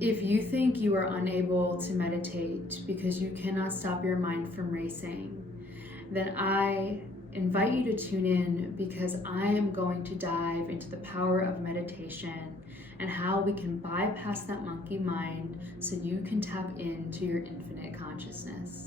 If you think you are unable to meditate because you cannot stop your mind from racing, then I invite you to tune in, because I am going to dive into the power of meditation and how we can bypass that monkey mind so you can tap into your infinite consciousness.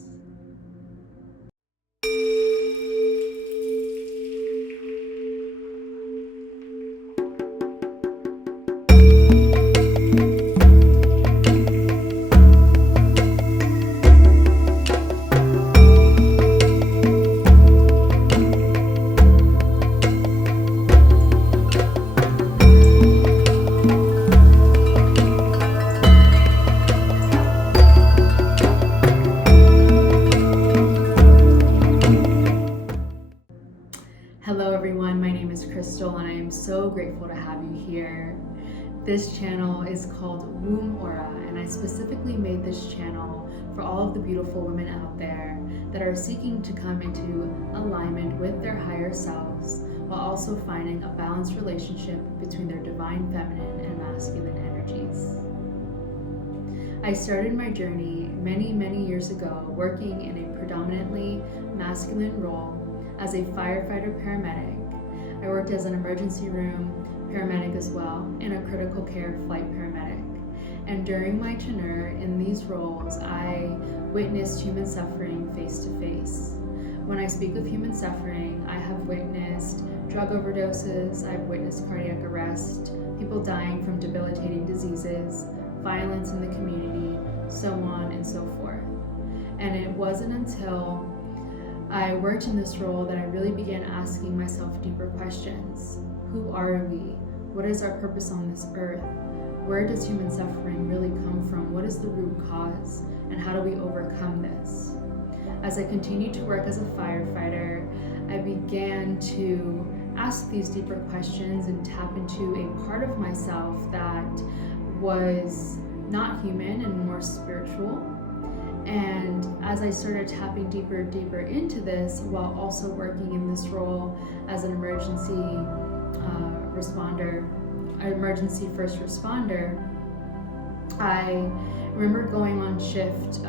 Hello everyone, my name is Crystal and I am so grateful to have you here. This channel is called Womb Aura, and I specifically made this channel for all of the beautiful women out there that are seeking to come into alignment with their higher selves while also finding a balanced relationship between their divine feminine and masculine energies. I started my journey many years ago working in a predominantly masculine role as a firefighter paramedic. I worked as an emergency room paramedic as well, and a critical care flight paramedic. And during my tenure in these roles, I witnessed human suffering face to face. When I speak of human suffering, I have witnessed drug overdoses, I've witnessed cardiac arrest, people dying from debilitating diseases, violence in the community, so on and so forth. And it wasn't until I worked in this role that I really began asking myself deeper questions. Who are we? What is our purpose on this earth? Where does human suffering really come from? What is the root cause? And how do we overcome this? As I continued to work as a firefighter, I began to ask these deeper questions and tap into a part of myself that was not human and more spiritual. And as I started tapping deeper into this, while also working in this role as an emergency first responder, I remember going on shift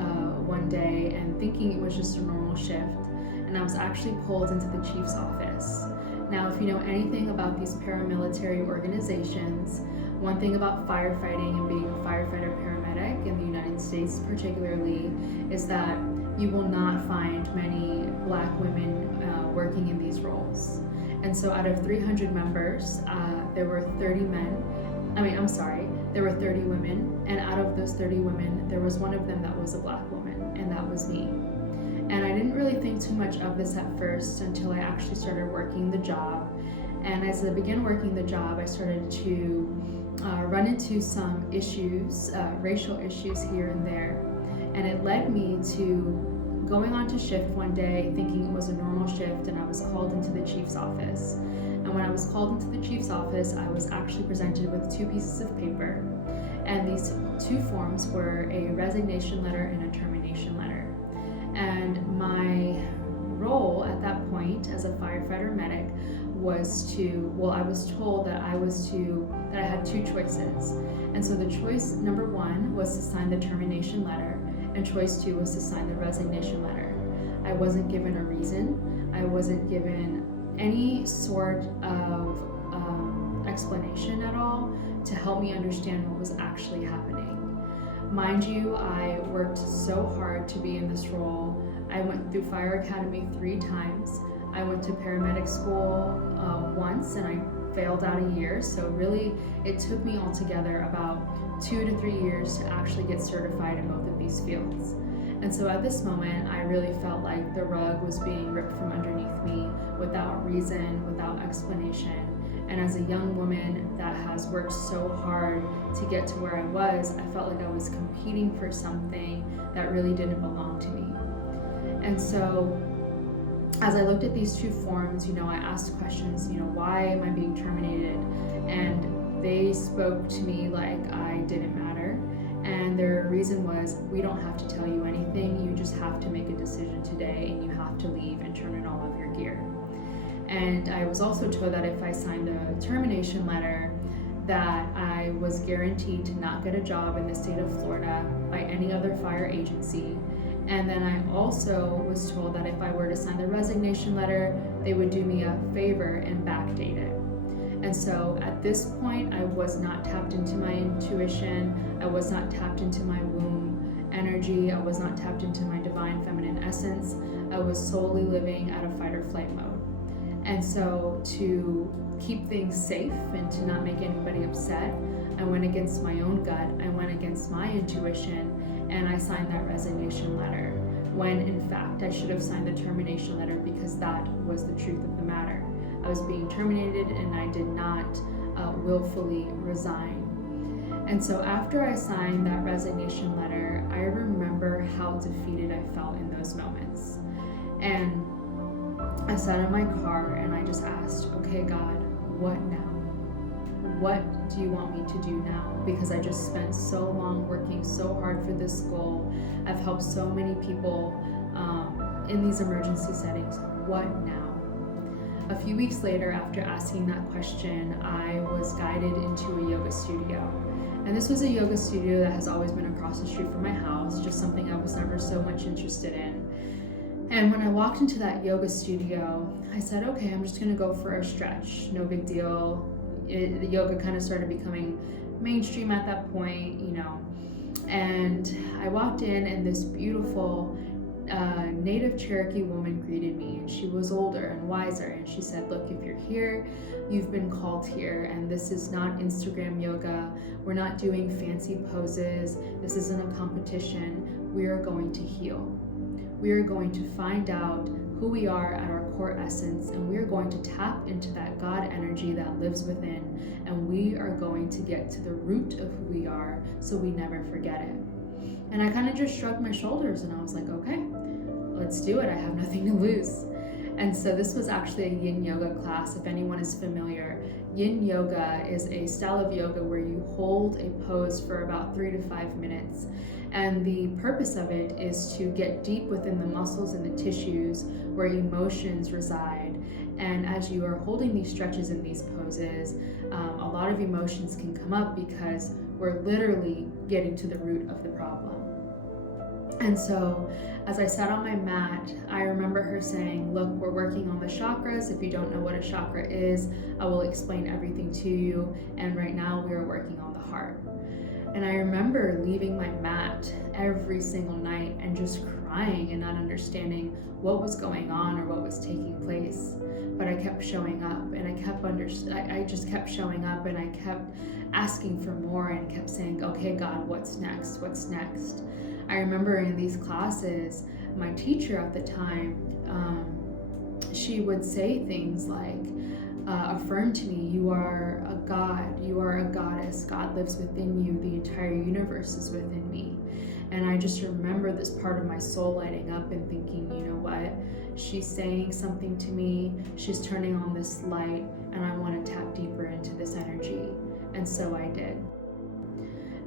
one day and thinking it was just a normal shift, and I was actually pulled into the chief's office. Now, if you know anything about these paramilitary organizations, one thing about firefighting and being a firefighter paramedic in the United States particularly is that you will not find many Black women working in these roles. And so out of 300 members, there were 30 women, and out of those 30 women, there was one of them that was a Black woman, and that was me. And I didn't really think too much of this at first until I actually started working the job. And as I began working the job, I started to run into some issues, racial issues here and there. And it led me to going on to shift one day thinking it was a normal shift, and I was called into the chief's office. And when I was called into the chief's office, I was actually presented with 2 pieces of paper. And these 2 forms were a resignation letter and a termination letter. And my role at that point as a firefighter medic was I was told that I had 2 choices. And so the choice number 1 was to sign the termination letter, and choice 2 was to sign the resignation letter. I wasn't given a reason. I wasn't given any sort of explanation at all to help me understand what was actually happening. Mind you, I worked so hard to be in this role. I went through Fire Academy 3 times. I went to paramedic school once, and I failed out a year. So really, it took me altogether about 2 to 3 years to actually get certified in both of these fields. And so at this moment, I really felt like the rug was being ripped from underneath me without reason, without explanation. And as a young woman that has worked so hard to get to where I was, I felt like I was competing for something that really didn't belong to me. And so as I looked at these 2 forms, I asked questions, why am I being terminated? And they spoke to me like I didn't matter. And their reason was, we don't have to tell you anything, you just have to make a decision today, and you have to leave and turn in all of your gear. And I was also told that if I signed the termination letter, that I was guaranteed to not get a job in the state of Florida by any other fire agency. And then I also was told that if I were to sign the resignation letter, they would do me a favor and backdate it. And so at this point, I was not tapped into my intuition. I was not tapped into my womb energy. I was not tapped into my divine feminine essence. I was solely living out of fight or flight mode. And so to keep things safe and to not make anybody upset, I went against my own gut. I went against my intuition, and I signed that resignation letter, when in fact I should have signed the termination letter, because that was the truth of the matter. I was being terminated and I did not willfully resign. And so after I signed that resignation letter, I remember how defeated I felt in those moments. And I sat in my car and I just asked, okay, God, what now? What do you want me to do now? Because I just spent so long working so hard for this goal. I've helped so many people in these emergency settings. What now? A few weeks later, after asking that question, I was guided into a yoga studio. And this was a yoga studio that has always been across the street from my house, just something I was never so much interested in. And when I walked into that yoga studio, I said, okay, I'm just gonna go for a stretch, no big deal. The yoga kind of started becoming mainstream at that point, And I walked in and this beautiful Native Cherokee woman greeted me, and she was older and wiser, and she said, look, if you're here, you've been called here, and this is not Instagram yoga. We're not doing fancy poses. This isn't a competition. We are going to heal. We are going to find out who we are at our core essence, and we are going to tap into that God energy that lives within, and we are going to get to the root of who we are so we never forget it. And I kind of just shrugged my shoulders and I was like, okay, let's do it. I have nothing to lose. And so this was actually a yin yoga class. If anyone is familiar, yin yoga is a style of yoga where you hold a pose for about 3 to 5 minutes. And the purpose of it is to get deep within the muscles and the tissues where emotions reside. And as you are holding these stretches in these poses, a lot of emotions can come up because we're literally getting to the root of the problem. And so as I sat on my mat, I remember her saying, look, we're working on the chakras. If you don't know what a chakra is, I will explain everything to you. And right now we are working on the heart. And I remember leaving my mat every single night and just crying and not understanding what was going on or what was taking place. But I kept showing up, and I just kept showing up, and I kept asking for more and kept saying, okay, God, what's next? What's next? I remember in these classes, my teacher at the time, she would say things like, affirm to me, you are a God, you are a goddess, God lives within you, the entire universe is within me. And I just remember this part of my soul lighting up and thinking, you know what, she's saying something to me, she's turning on this light, and I want to tap deeper into this energy. And so I did.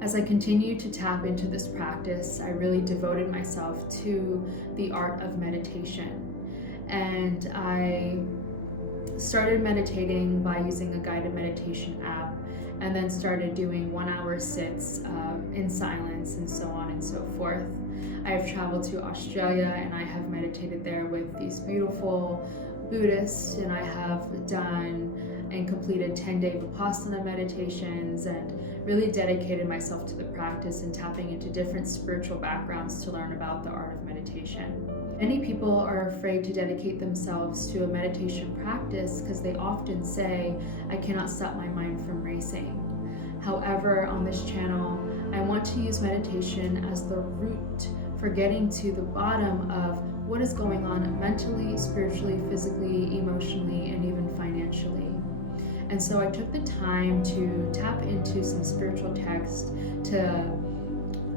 As I continued to tap into this practice, I really devoted myself to the art of meditation. And I started meditating by using a guided meditation app, and then started doing 1-hour sits in silence and so on and so forth. I have traveled to Australia and I have meditated there with these beautiful Buddhists, and I have done and completed 10-day Vipassana meditations and really dedicated myself to the practice and tapping into different spiritual backgrounds to learn about the art of meditation. Many people are afraid to dedicate themselves to a meditation practice because they often say, I cannot stop my mind from racing. However, on this channel, I want to use meditation as the root for getting to the bottom of what is going on mentally, spiritually, physically, emotionally, and even financially. And so I took the time to tap into some spiritual text to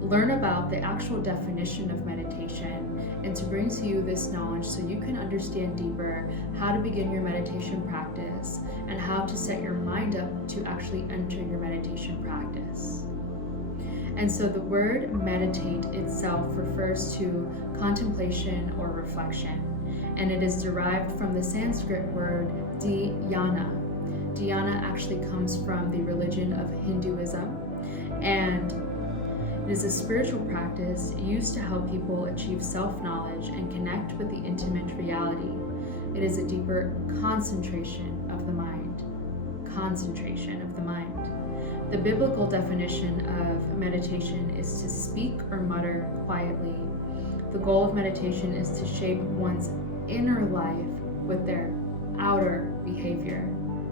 learn about the actual definition of meditation and to bring to you this knowledge so you can understand deeper how to begin your meditation practice and how to set your mind up to actually enter your meditation practice. And so the word meditate itself refers to contemplation or reflection, and it is derived from the Sanskrit word dhyana. Dhyana actually comes from the religion of Hinduism, and it is a spiritual practice used to help people achieve self-knowledge and connect with the intimate reality. It is a deeper concentration of the mind. Concentration of the mind. The biblical definition of meditation is to speak or mutter quietly. The goal of meditation is to shape one's inner life with their outer behavior.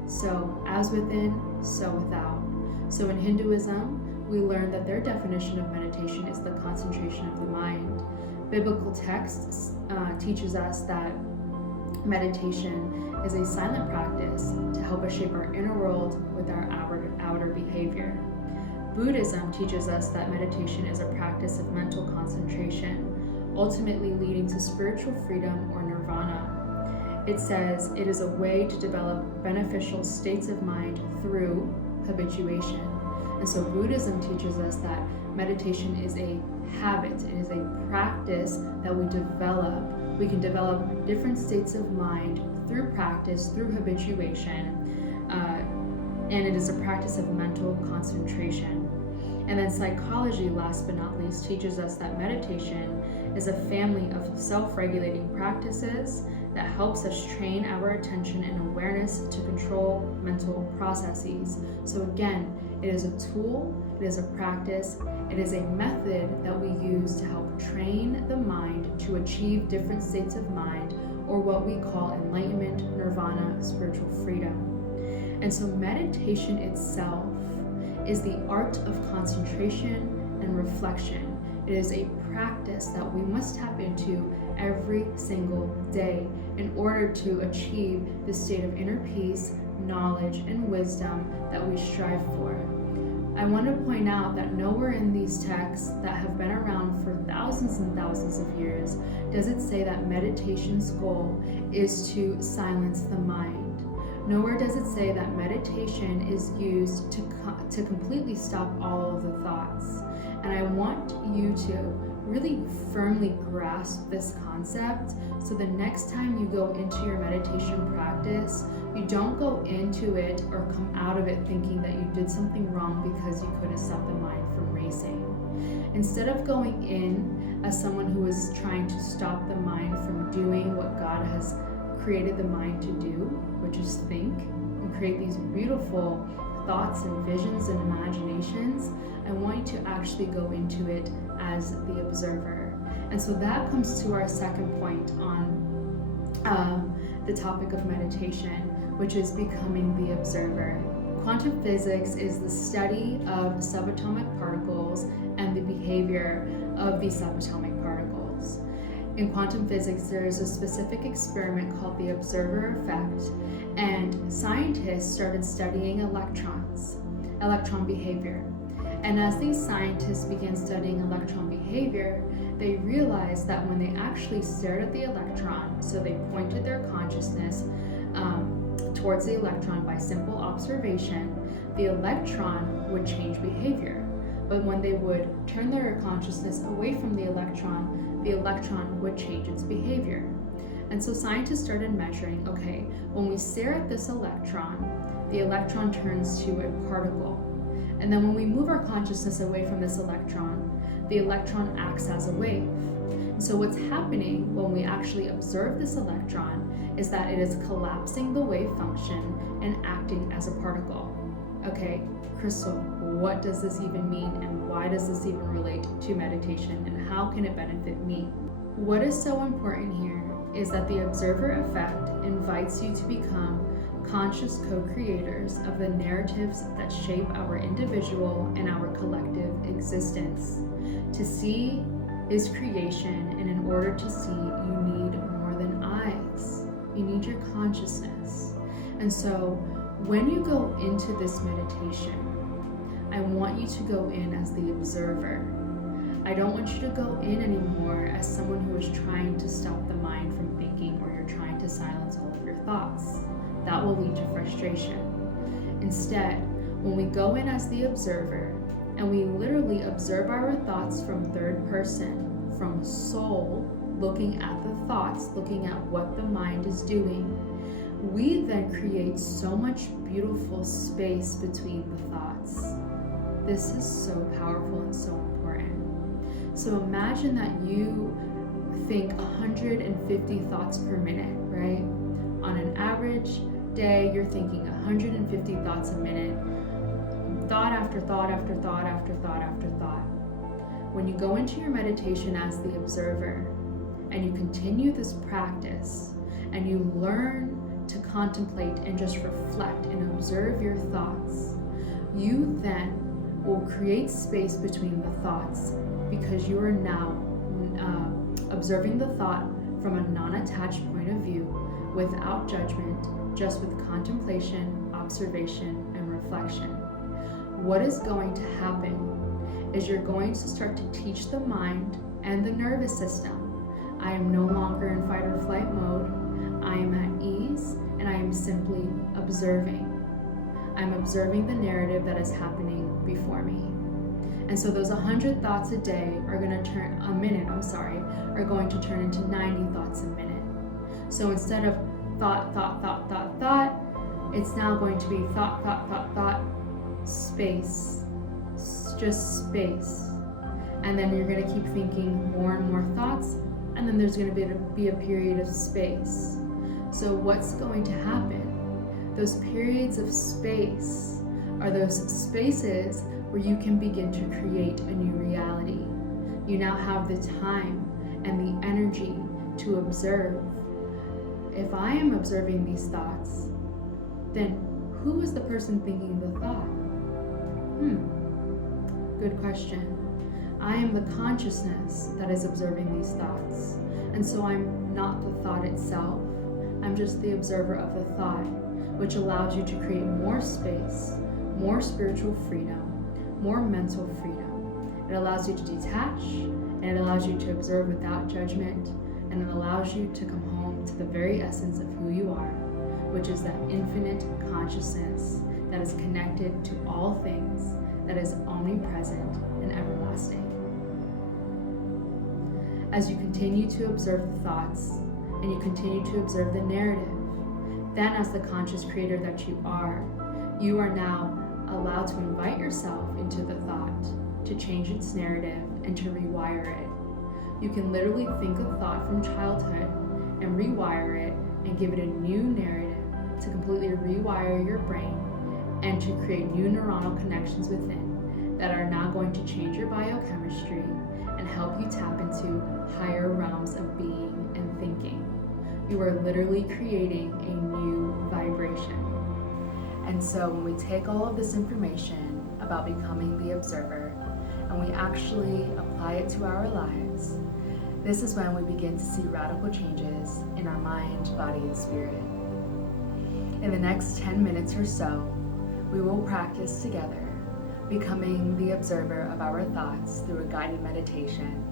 So, as within, so without. So in Hinduism, we learn that their definition of meditation is the concentration of the mind. Biblical texts teaches us that meditation is a silent practice to help us shape our inner world with our outer behavior. Buddhism teaches us that meditation is a practice of mental concentration, ultimately leading to spiritual freedom or nirvana. It says it is a way to develop beneficial states of mind through habituation. And so Buddhism teaches us that meditation is a habit, it is a practice that we develop. We can develop different states of mind through practice, through habituation, and it is a practice of mental concentration. And then psychology, last but not least, teaches us that meditation is a family of self-regulating practices that helps us train our attention and awareness to control mental processes. So again, it is a tool, it is a practice, it is a method that we use to help train the mind to achieve different states of mind, or what we call enlightenment, nirvana, spiritual freedom. And so meditation itself is the art of concentration and reflection. It is a practice that we must tap into every single day in order to achieve the state of inner peace, knowledge, and wisdom that we strive for. I want to point out that nowhere in these texts that have been around for thousands and thousands of years does it say that meditation's goal is to silence the mind. Nowhere does it say that meditation is used to completely stop all of the thoughts. And I want you to really firmly grasp this concept so the next time you go into your meditation practice, you don't go into it or come out of it thinking that you did something wrong because you couldn't stop the mind from racing. Instead of going in as someone who is trying to stop the mind from doing what God has created the mind to do, which is think and create these beautiful thoughts and visions and imaginations, I want you to actually go into it as the observer. And so that comes to our second point on the topic of meditation, which is becoming the observer. Quantum physics is the study of subatomic particles and the behavior of these subatomic particles. In quantum physics, there is a specific experiment called the observer effect, and scientists started studying electron behavior. And as these scientists began studying electron behavior, they realized that when they actually stared at the electron, so they pointed their consciousness towards the electron by simple observation, the electron would change behavior. But when they would turn their consciousness away from the electron would change its behavior. And so scientists started measuring, okay, when we stare at this electron, the electron turns to a particle. And then when we move our consciousness away from this electron, the electron acts as a wave. And so what's happening when we actually observe this electron is that it is collapsing the wave function and acting as a particle. Okay, Crystal, what does this even mean, and why does this even relate to meditation, and how can it benefit me? What is so important here is that the observer effect invites you to become conscious co-creators of the narratives that shape our individual and our collective existence. To see is creation, and in order to see, you need more than eyes. You need your consciousness. And so when you go into this meditation, I want you to go in as the observer. I don't want you to go in anymore as someone who is trying to stop the mind from thinking, or you're trying to silence all of your thoughts. That will lead to frustration. Instead, when we go in as the observer and we literally observe our thoughts from third person, from soul, looking at the thoughts, looking at what the mind is doing, we then create so much beautiful space between the thoughts. This is so powerful and so important. So imagine that you think 150 thoughts per minute, right? On an average day, you're thinking 150 thoughts a minute, thought after thought after thought after thought after thought. When you go into your meditation as the observer and you continue this practice and you learn to contemplate and just reflect and observe your thoughts, you then will create space between the thoughts because you are now observing the thought from a non-attached point of view without judgment, just with contemplation, observation, and reflection. What is going to happen is you're going to start to teach the mind and the nervous system. I am no longer in fight or flight mode. I am at ease and I am simply observing. I'm observing the narrative that is happening before me. And so those 100 thoughts a day are going to turn are going to turn into 90 thoughts a minute. So instead of thought, it's now going to be thought, space, just space. And then you're going to keep thinking more and more thoughts, and then there's going to be a period of space. So what's going to happen? Those periods of space are those spaces where you can begin to create a new reality. You now have the time and the energy to observe. If I am observing these thoughts, then who is the person thinking the thought? Good question. I am the consciousness that is observing these thoughts. And so I'm not the thought itself. I'm just the observer of the thought, which allows you to create more space, more spiritual freedom, more mental freedom. It allows you to detach, and it allows you to observe without judgment, and it allows you to come home to the very essence of who you are, which is that infinite consciousness that is connected to all things, that is omnipresent and everlasting. As you continue to observe the thoughts, and you continue to observe the narrative, then as the conscious creator that you are now allowed to invite yourself into the thought, to change its narrative and to rewire it. You can literally think a thought from childhood and rewire it and give it a new narrative to completely rewire your brain and to create new neuronal connections within that are now going to change your biochemistry and help you tap into higher realms of being and thinking. You are literally creating a new vibration. And so when we take all of this information about becoming the observer and we actually apply it to our lives, this is when we begin to see radical changes in our mind, body, and spirit. In the next 10 minutes or so, we will practice together becoming the observer of our thoughts through a guided meditation.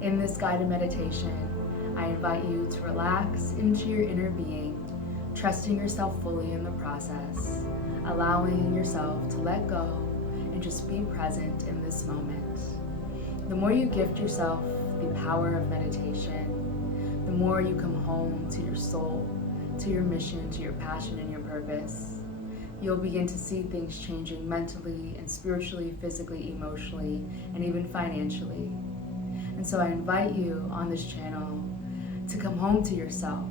In this guided meditation, I invite you to relax into your inner being, trusting yourself fully in the process, allowing yourself to let go and just be present in this moment. The more you gift yourself the power of meditation, the more you come home to your soul, to your mission, to your passion and your purpose. You'll begin to see things changing mentally and spiritually, physically, emotionally, and even financially. And so I invite you on this channel to come home to yourself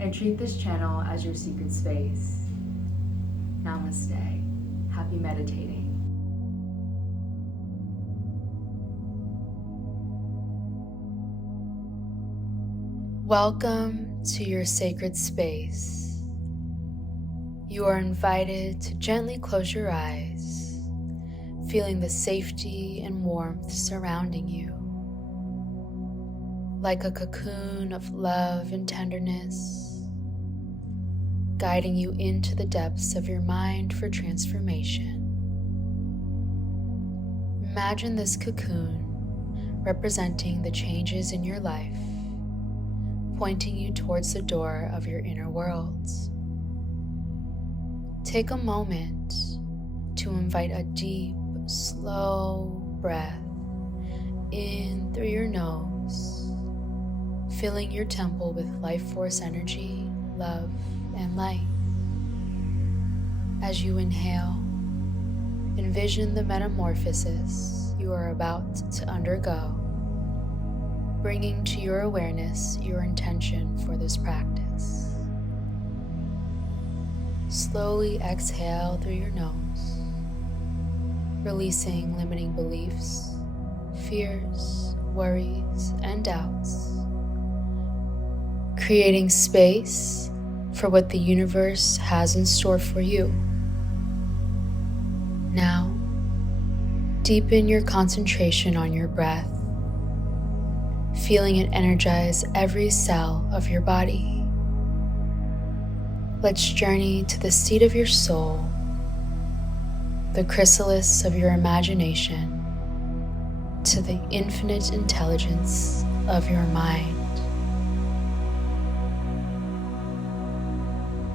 and treat this channel as your secret space. Namaste. Happy meditating. Welcome to your sacred space. You are invited to gently close your eyes, feeling the safety and warmth surrounding you. Like a cocoon of love and tenderness, guiding you into the depths of your mind for transformation. Imagine this cocoon representing the changes in your life, pointing you towards the door of your inner worlds. Take a moment to invite a deep, slow breath in through your nose, filling your temple with life force energy love, and light. As you inhale, envision the metamorphosis you are about to undergo, bringing to your awareness your intention for this practice. Slowly exhale through your nose, releasing limiting beliefs, fears, worries, and doubts, creating space for what the universe has in store for you. Now, deepen your concentration on your breath, feeling it energize every cell of your body. Let's journey to the seat of your soul, the chrysalis of your imagination, to the infinite intelligence of your mind.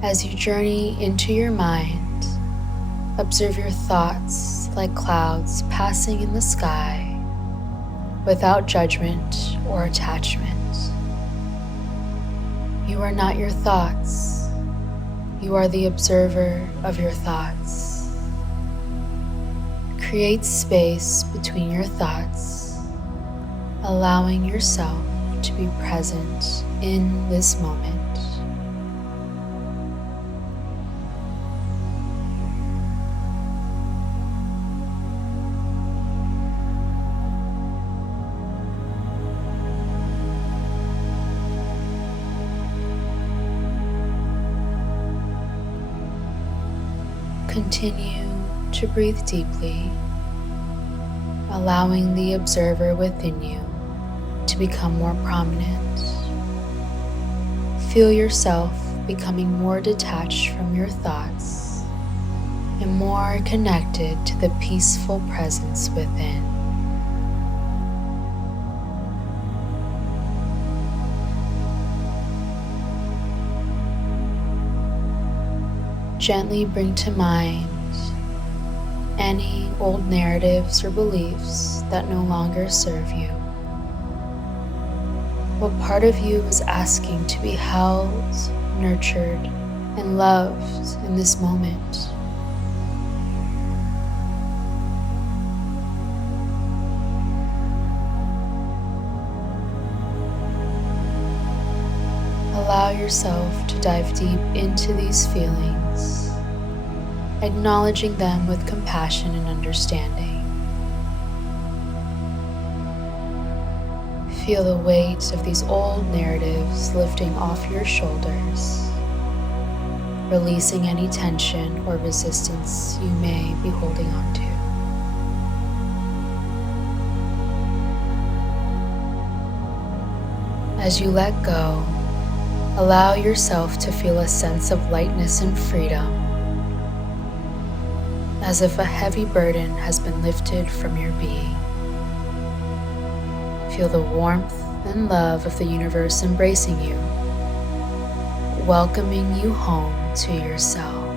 As you journey into your mind, observe your thoughts like clouds passing in the sky without judgment or attachment. You are not your thoughts. You are the observer of your thoughts. Create space between your thoughts, allowing yourself to be present in this moment. Continue to breathe deeply, allowing the observer within you to become more prominent. Feel yourself becoming more detached from your thoughts and more connected to the peaceful presence within. Gently bring to mind any old narratives or beliefs that no longer serve you. What part of you is asking to be held, nurtured, and loved in this moment? Allow yourself to dive deep into these feelings, acknowledging them with compassion and understanding. Feel the weight of these old narratives lifting off your shoulders, releasing any tension or resistance you may be holding on to. As you let go, allow yourself to feel a sense of lightness and freedom, as if a heavy burden has been lifted from your being. Feel the warmth and love of the universe embracing you, welcoming you home to yourself.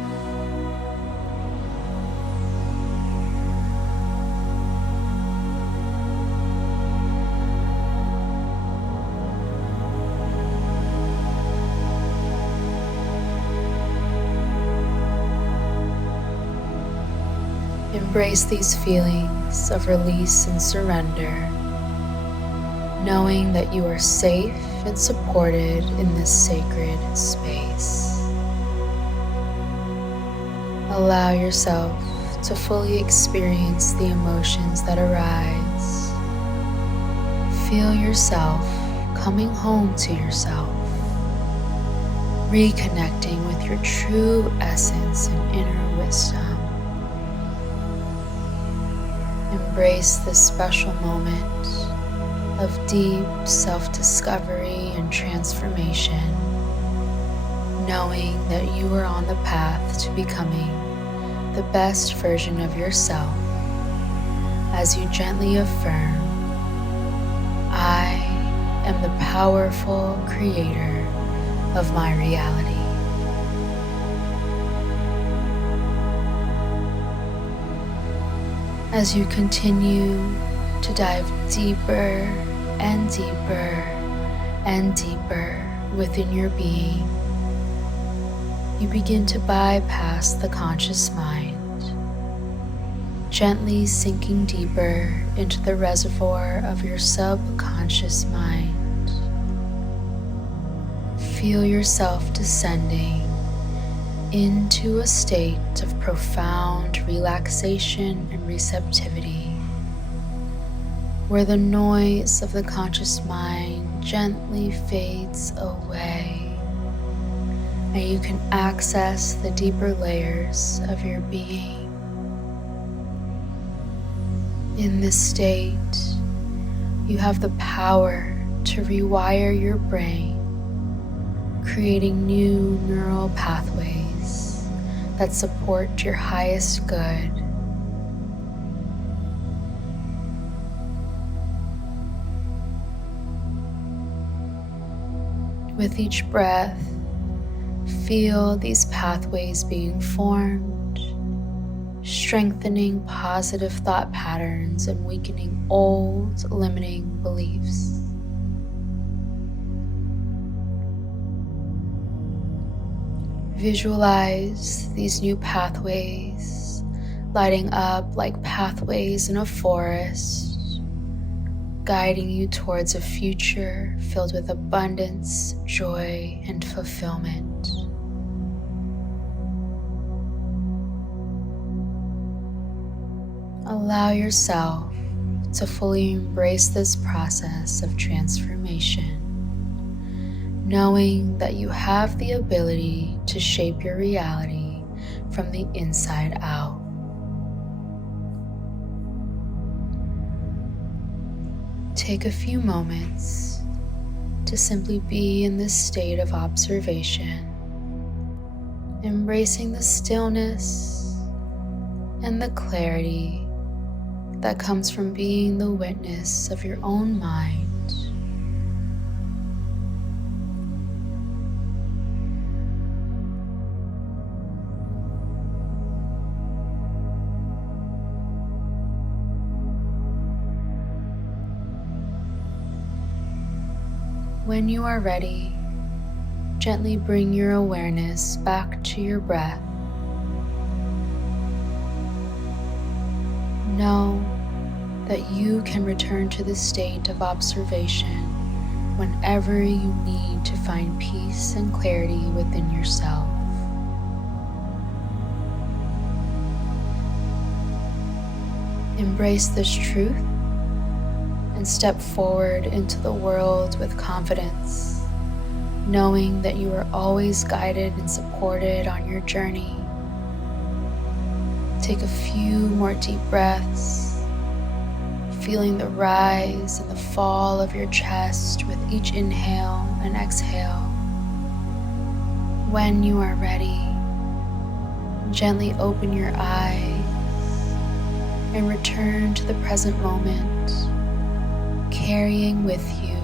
Embrace these feelings of release and surrender, knowing that you are safe and supported in this sacred space. Allow yourself to fully experience the emotions that arise. Feel yourself coming home to yourself, reconnecting with your true essence and inner wisdom. Embrace this special moment of deep self-discovery and transformation, knowing that you are on the path to becoming the best version of yourself as you gently affirm, I am the powerful creator of my reality. As you continue to dive deeper and deeper and deeper within your being, you begin to bypass the conscious mind, gently sinking deeper into the reservoir of your subconscious mind. Feel yourself descending into a state of profound relaxation and receptivity, where the noise of the conscious mind gently fades away, and you can access the deeper layers of your being. In this state, you have the power to rewire your brain, creating new neural pathways that support your highest good. With each breath, feel these pathways being formed, strengthening positive thought patterns and weakening old limiting beliefs. Visualize these new pathways lighting up like pathways in a forest, guiding you towards a future filled with abundance, joy, and fulfillment. Allow yourself to fully embrace this process of transformation, knowing that you have the ability to shape your reality from the inside out. Take a few moments to simply be in this state of observation, embracing the stillness and the clarity that comes from being the witness of your own mind. When you are ready, gently bring your awareness back to your breath. Know that you can return to this state of observation whenever you need to find peace and clarity within yourself. Embrace this truth and step forward into the world with confidence, knowing that you are always guided and supported on your journey. Take a few more deep breaths, feeling the rise and the fall of your chest with each inhale and exhale. When you are ready, gently open your eyes and return to the present moment, carrying with you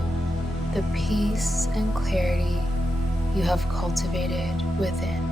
the peace and clarity you have cultivated within.